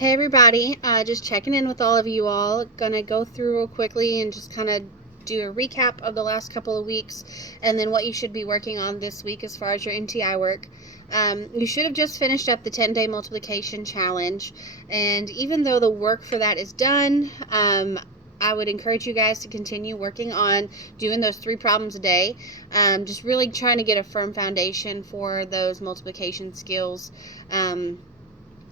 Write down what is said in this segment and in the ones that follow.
Hey everybody, just checking in with all of you all. Gonna go through real quickly and just kind of do a recap of the last couple of weeks and then what you should be working on this week as far as your NTI work. You should have just finished up the 10-day multiplication challenge, and even though the work for that is done, I would encourage you guys to continue working on doing those 3 problems a day. Just really trying to get a firm foundation for those multiplication skills.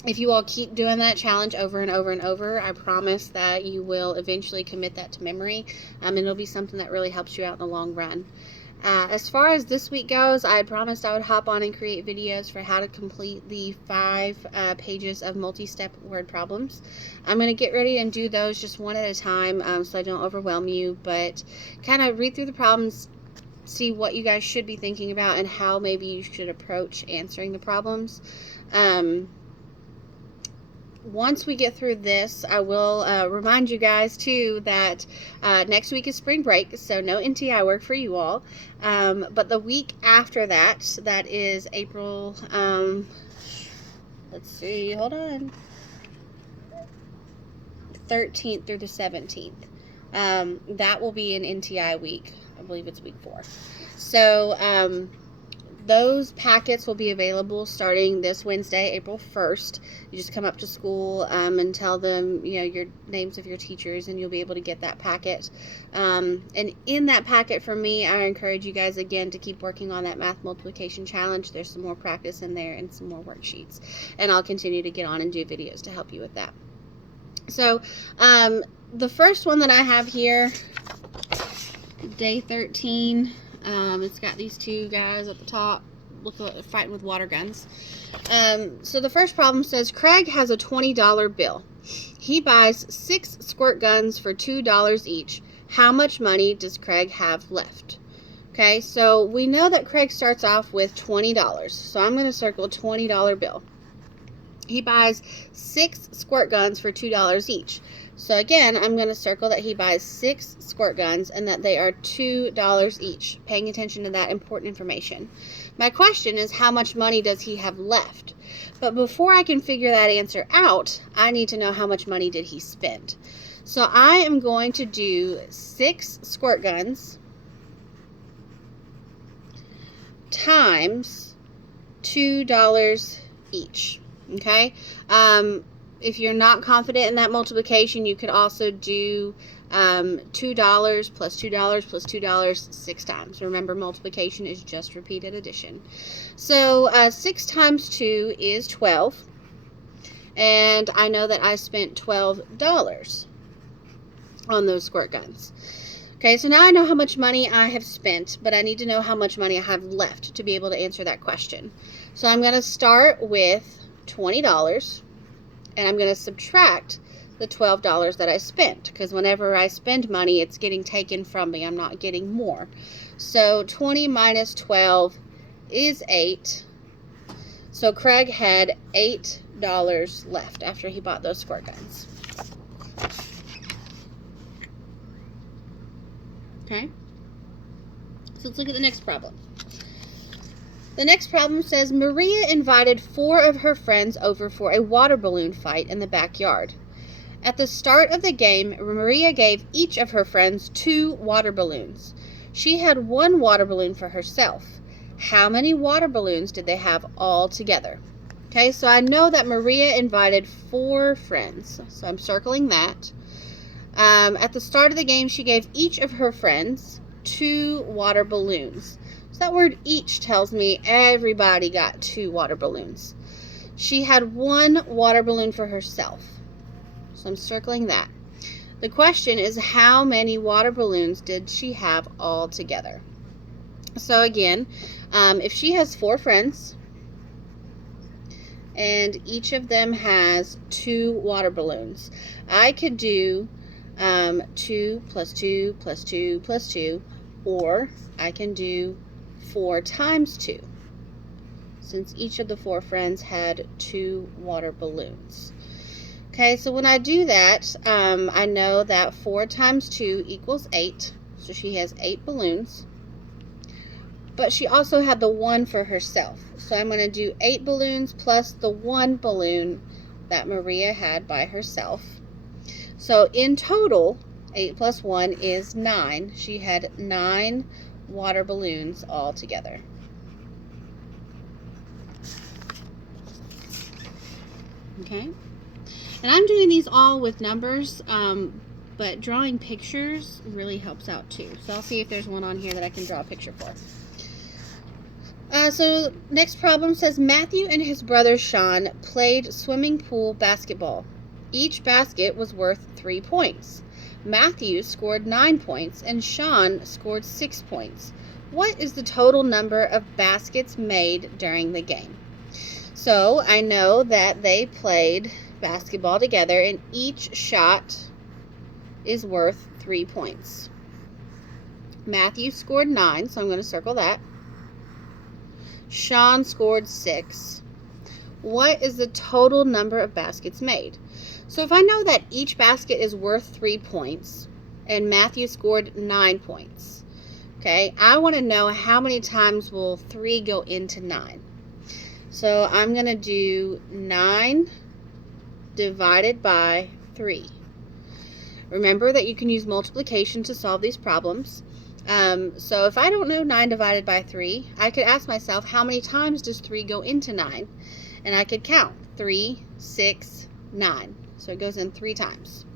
If you all keep doing that challenge over and over and over, I promise that you will eventually commit that to memory, and it'll be something that really helps you out in the long run. As far as this week goes, I promised I would hop on and create videos for how to complete the 5 pages of multi-step word problems. I'm going to get ready and do those just one at a time so I don't overwhelm you, but kind of read through the problems, see what you guys should be thinking about and how maybe you should approach answering the problems. Once we get through this, I will remind you guys too that next week is spring break, so no NTI work for you all. But the week after that, that is April, let's see, hold on, 13th through the 17th. That will be an NTI week. I believe it's week 4. So those packets will be available starting this Wednesday, April 1st. You just come up to school and tell them, your names of your teachers, and you'll be able to get that packet. And in that packet from me, I encourage you guys again to keep working on that math multiplication challenge. There's some more practice in there and some more worksheets. And I'll continue to get on and do videos to help you with that. So the first one that I have here, day 13. It's got these 2 guys at the top fighting with water guns. So the first problem says Craig has a $20 bill. He buys 6 squirt guns for $2 each. How much money does Craig have left? Okay, so we know that Craig starts off with $20. So I'm going to circle $20 bill. He buys 6 squirt guns for $2 each. So again, I'm going to circle that he buys 6 squirt guns and that they are $2 each. Paying attention to that important information. My question is, how much money does he have left? But before I can figure that answer out, I need to know how much money did he spend. So I am going to do 6 squirt guns times $2 each. Okay? If you're not confident in that multiplication, you could also do $2 plus $2 plus $2 6 times. Remember, multiplication is just repeated addition. So 6 times 2 is 12. And I know that I spent $12 on those squirt guns. Okay, so now I know how much money I have spent, but I need to know how much money I have left to be able to answer that question. So I'm going to start with $20. And I'm going to subtract the $12 that I spent, because whenever I spend money, it's getting taken from me. I'm not getting more. So 20 minus 12 is 8. So Craig had $8 left after he bought those squirt guns. Okay? So let's look at the next problem. The next problem says Maria invited 4 of her friends over for a water balloon fight in the backyard. At the start of the game, Maria gave each of her friends 2 water balloons. She had 1 water balloon for herself. How many water balloons did they have all together? Okay, so I know that Maria invited 4 friends, so I'm circling that. At the start of the game, she gave each of her friends 2 water balloons. That word each tells me everybody got 2 water balloons. She had 1 water balloon for herself. So I'm circling that. The question is, how many water balloons did she have all together? So again, if she has 4 friends and each of them has 2 water balloons, I could do 2 plus 2 plus 2 plus 2, or I can do 4 times 2, since each of the 4 friends had 2 water balloons. Okay, so when I do that, I know that 4 times 2 equals 8, so she has 8 balloons. But she also had the 1 for herself, so I'm going to do 8 balloons plus the 1 balloon, that Maria had by herself. So in total, 8 plus 1 is 9. She had 9 water balloons all together. Okay, and I'm doing these all with numbers, but drawing pictures really helps out too. So I'll see if there's one on here that I can draw a picture for. So next problem says Matthew and his brother Sean played swimming pool basketball. Each basket was worth 3 points. Matthew scored 9 points and Sean scored 6 points. What is the total number of baskets made during the game? So I know that they played basketball together and each shot is worth 3 points. Matthew scored 9, so I'm going to circle that. Sean scored 6. What is the total number of baskets made? So if I know that each basket is worth 3 points and Matthew scored 9 points, okay, I want to know how many times will 3 go into 9. So I'm going to do 9 divided by 3. Remember that you can use multiplication to solve these problems. So if I don't know 9 divided by 3, I could ask myself, how many times does 3 go into 9? And I could count 3, 6, 9. So it goes in 3 times.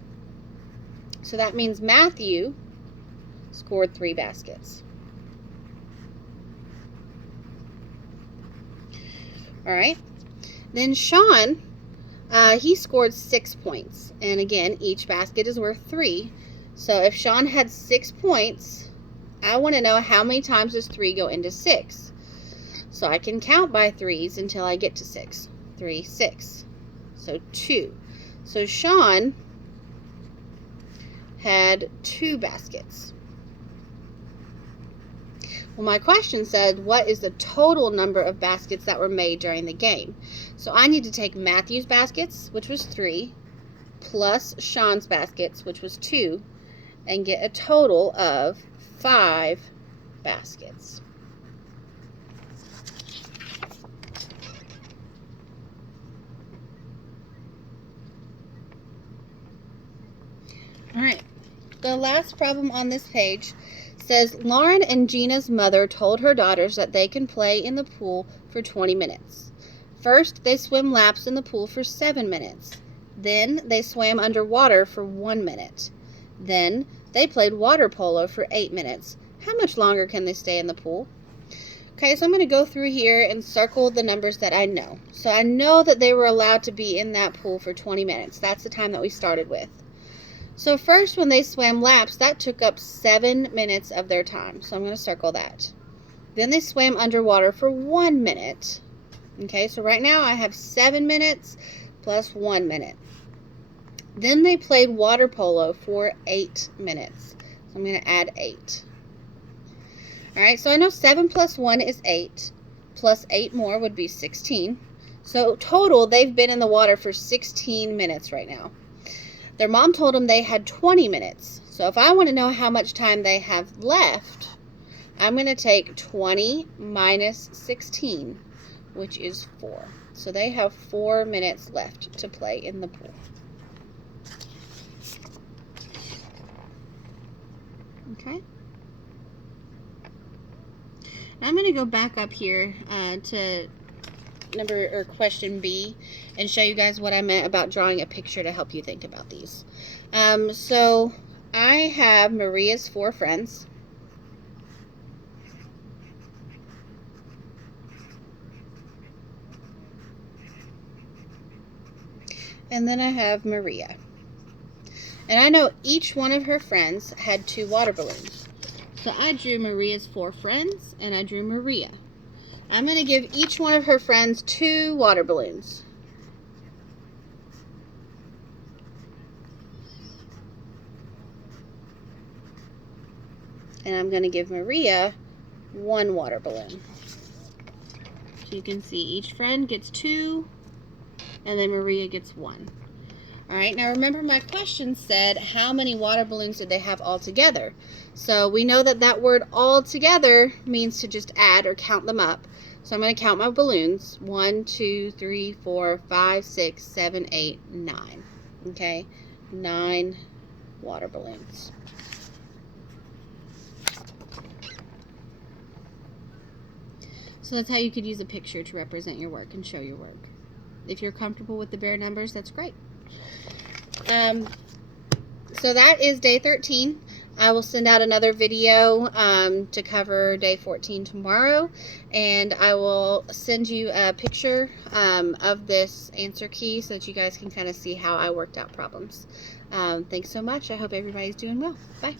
So that means Matthew scored 3 baskets. All right. Then Sean, he scored 6 points. And again, each basket is worth 3. So if Sean had 6 points, I want to know how many times does 3 go into 6. So I can count by 3s until I get to 6. 3, 6. So 2. So Sean had 2 baskets. Well, my question said, what is the total number of baskets that were made during the game? So I need to take Matthew's baskets, which was 3, plus Sean's baskets, which was 2, and get a total of 5 baskets. All right, the last problem on this page says Lauren and Gina's mother told her daughters that they can play in the pool for 20 minutes. First, they swim laps in the pool for 7 minutes. Then they swam underwater for 1 minute. Then they played water polo for 8 minutes. How much longer can they stay in the pool? Okay, so I'm going to go through here and circle the numbers that I know. So I know that they were allowed to be in that pool for 20 minutes. That's the time that we started with. So first, when they swam laps, that took up 7 minutes of their time. So I'm going to circle that. Then they swam underwater for 1 minute. Okay, so right now I have 7 minutes plus 1 minute. Then they played water polo for 8 minutes. So I'm going to add 8. All right, so I know 7 plus 1 is 8. Plus 8 more would be 16. So total, they've been in the water for 16 minutes right now. Their mom told them they had 20 minutes. So if I want to know how much time they have left, I'm going to take 20 minus 16, which is 4. So they have 4 minutes left to play in the pool. Okay. Now I'm going to go back up here to question B and show you guys what I meant about drawing a picture to help you think about these. So I have Maria's 4 friends. And then I have Maria. And I know each one of her friends had 2 water balloons. So I drew Maria's 4 friends and I drew Maria. I'm going to give each one of her friends 2 water balloons. And I'm going to give Maria 1 water balloon. So you can see each friend gets 2, and then Maria gets 1. All right, now remember my question said, how many water balloons did they have all together? So we know that that word all together means to just add or count them up. So I'm going to count my balloons. 1, 2, 3, 4, 5, 6, 7, 8, 9. Okay, 9 water balloons. So that's how you could use a picture to represent your work and show your work. If you're comfortable with the bare numbers, that's great. So that is day 13. I will send out another video to cover day 14 tomorrow, and I will send you a picture of this answer key so that you guys can kind of see how I worked out problems. Thanks so much. I hope everybody's doing well. Bye.